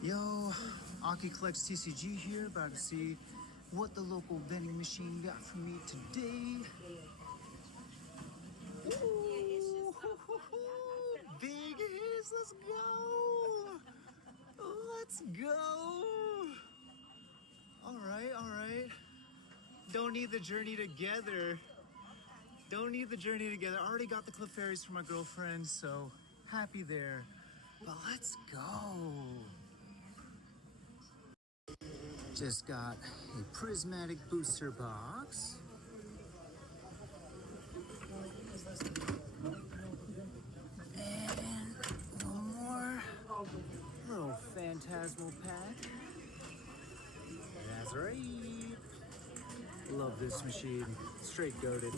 Yo, Aki collects TCG here, about to see what the local vending machine got for me today. Ooh, big hits, let's go! Let's go! All right. Don't need the journey together. Don't need the journey together. I already got the Clefairies for my girlfriend, so happy there. But let's go. Just got a prismatic booster box. And one more little phantasmal pack. That's right. Love this machine. Straight goated.